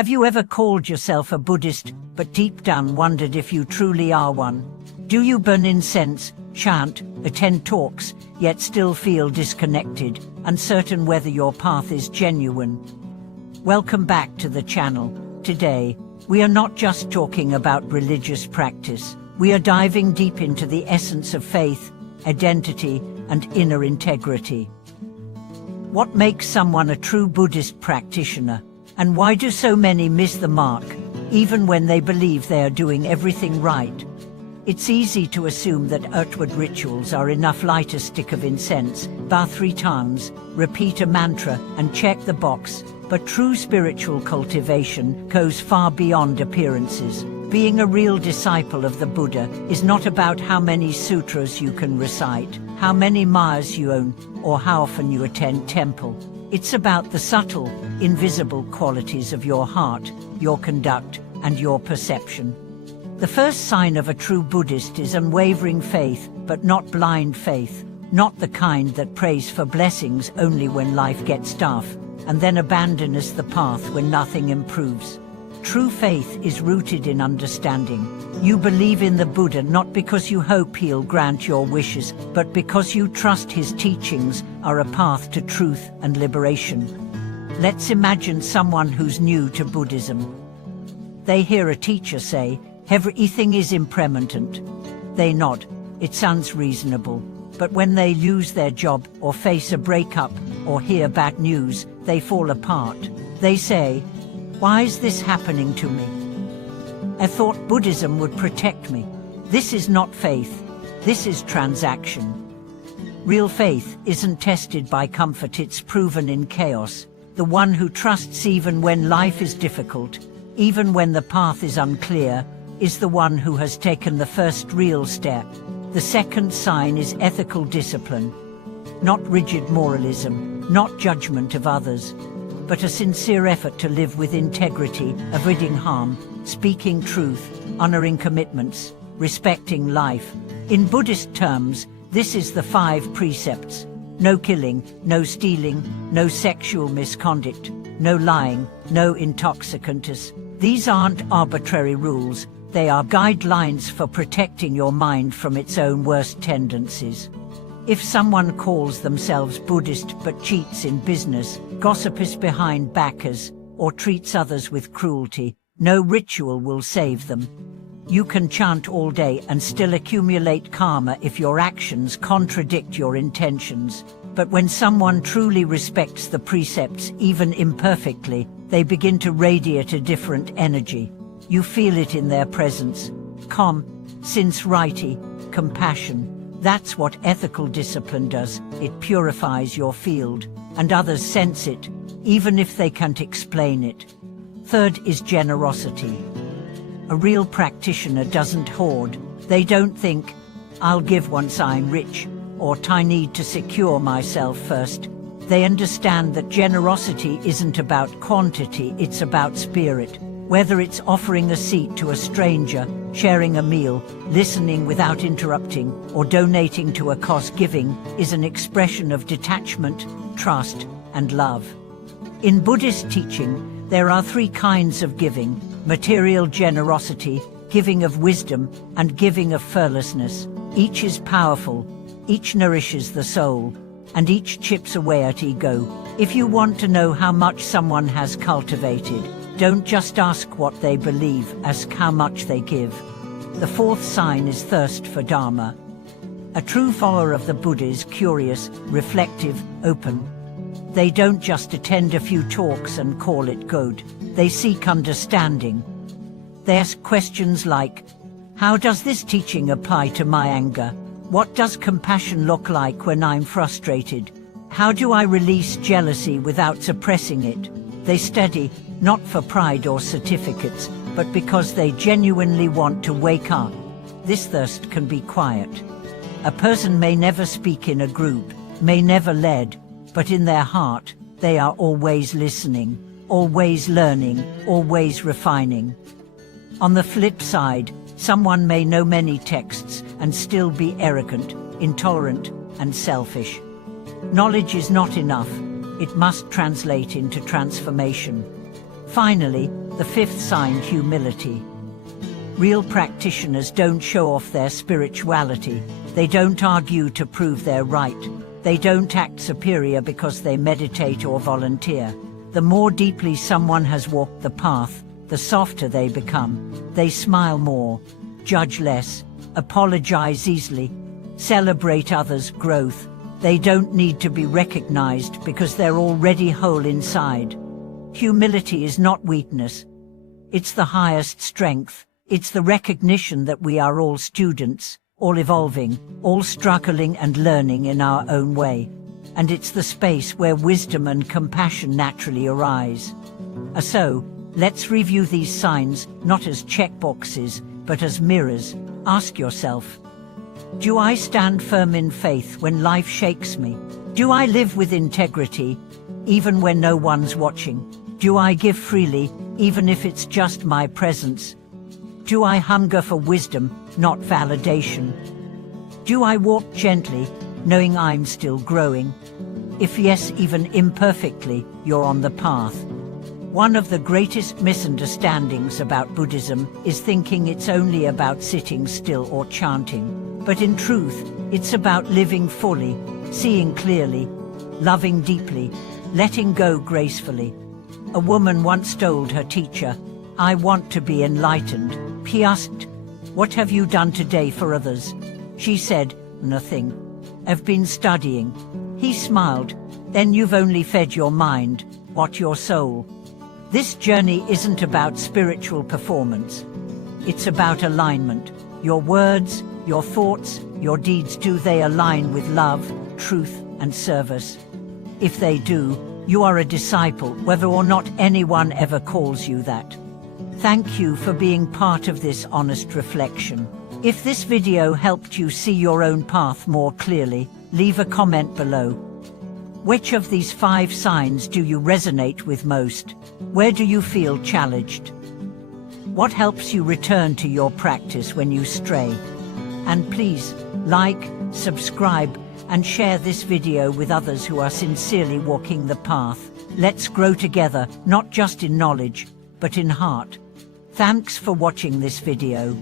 Have you ever called yourself a Buddhist, but deep down wondered if you truly are one? Do you burn incense, chant, attend talks, yet still feel disconnected, uncertain whether your path is genuine? Welcome back to the channel. Today, we are not just talking about religious practice. We are diving deep into the essence of faith, identity, and inner integrity. What makes someone a true Buddhist practitioner? And why do so many miss the mark, even when they believe they are doing everything right? It's easy to assume that outward rituals are enough. Light a stick of incense, bow 3 times, repeat a mantra, and check the box. But true spiritual cultivation goes far beyond appearances. Being a real disciple of the Buddha is not about how many sutras you can recite, how many mayas you own, or how often you attend temple. It's about the subtle, invisible qualities of your heart, your conduct, and your perception. The first sign of a true Buddhist is unwavering faith, but not blind faith, not the kind that prays for blessings only when life gets tough, and then abandons the path when nothing improves. True faith is rooted in understanding. You believe in the Buddha not because you hope he'll grant your wishes, but because you trust his teachings are a path to truth and liberation. Let's imagine someone who's new to Buddhism. They hear a teacher say, "Everything is impermanent." They nod. It sounds reasonable. But when they lose their job, or face a breakup, or hear bad news, they fall apart. They say, "Why is this happening to me? I thought Buddhism would protect me." This is not faith. This is transaction. Real faith isn't tested by comfort, it's proven in chaos. The one who trusts even when life is difficult, even when the path is unclear, is the one who has taken the first real step. The second sign is ethical discipline. Not rigid moralism, not judgment of others, but a sincere effort to live with integrity, avoiding harm, speaking truth, honoring commitments, respecting life. In Buddhist terms, this is the 5 precepts. No killing, no stealing, no sexual misconduct, no lying, no intoxicants. These aren't arbitrary rules, they are guidelines for protecting your mind from its own worst tendencies. If someone calls themselves Buddhist but cheats in business, gossips behind backers, or treats others with cruelty, no ritual will save them. You can chant all day and still accumulate karma if your actions contradict your intentions. But when someone truly respects the precepts, even imperfectly, they begin to radiate a different energy. You feel it in their presence. Calm, sincerity, compassion. That's what ethical discipline does. It purifies your field, and others sense it, even if they can't explain it. Third is generosity. A real practitioner doesn't hoard. They don't think, "I'll give once I'm rich," or "I need to secure myself first." They understand that generosity isn't about quantity, it's about spirit. Whether it's offering a seat to a stranger, sharing a meal, listening without interrupting, or donating to a cause, giving is an expression of detachment, trust, and love. In Buddhist teaching, there are 3 kinds of giving: material generosity, giving of wisdom, and giving of fearlessness. Each is powerful, each nourishes the soul, and each chips away at ego. If you want to know how much someone has cultivated, don't just ask what they believe, ask how much they give. The 4th sign is thirst for Dharma. A true follower of the Buddha is curious, reflective, open. They don't just attend a few talks and call it good. They seek understanding. They ask questions like, how does this teaching apply to my anger? What does compassion look like when I'm frustrated? How do I release jealousy without suppressing it? They study, not for pride or certificates, but because they genuinely want to wake up. This thirst can be quiet. A person may never speak in a group, may never lead, but in their heart, they are always listening, always learning, always refining. On the flip side, someone may know many texts and still be arrogant, intolerant, and selfish. Knowledge is not enough. It must translate into transformation. Finally, The fifth sign, humility. Real practitioners don't show off their spirituality. They don't argue to prove they're right. They don't act superior because they meditate or volunteer. The more deeply someone has walked the path, the softer they become. They smile more, judge less, apologize easily, celebrate others' growth. They don't need to be recognized because they're already whole inside. Humility is not weakness. It's the highest strength. It's the recognition that we are all students, all evolving, all struggling and learning in our own way. And it's the space where wisdom and compassion naturally arise. So, let's review these signs, not as checkboxes, but as mirrors. Ask yourself, do I stand firm in faith when life shakes me? Do I live with integrity, even when no one's watching? Do I give freely, even if it's just my presence? Do I hunger for wisdom, not validation? Do I walk gently, knowing I'm still growing? If yes, even imperfectly, you're on the path. One of the greatest misunderstandings about Buddhism is thinking it's only about sitting still or chanting. But in truth, it's about living fully, seeing clearly, loving deeply, letting go gracefully. A woman once told her teacher, "I want to be enlightened." He asked, "What have you done today for others?" She said, "Nothing. I've been studying." He smiled, "Then you've only fed your mind, not your soul." This journey isn't about spiritual performance. It's about alignment. Your words, your thoughts, your deeds, do they align with love, truth, and service? If they do, you are a disciple, whether or not anyone ever calls you that. Thank you for being part of this honest reflection. If this video helped you see your own path more clearly, leave a comment below. Which of these 5 signs do you resonate with most? Where do you feel challenged? What helps you return to your practice when you stray? And please, like, subscribe, and share this video with others who are sincerely walking the path. Let's grow together, not just in knowledge, but in heart. Thanks for watching this video.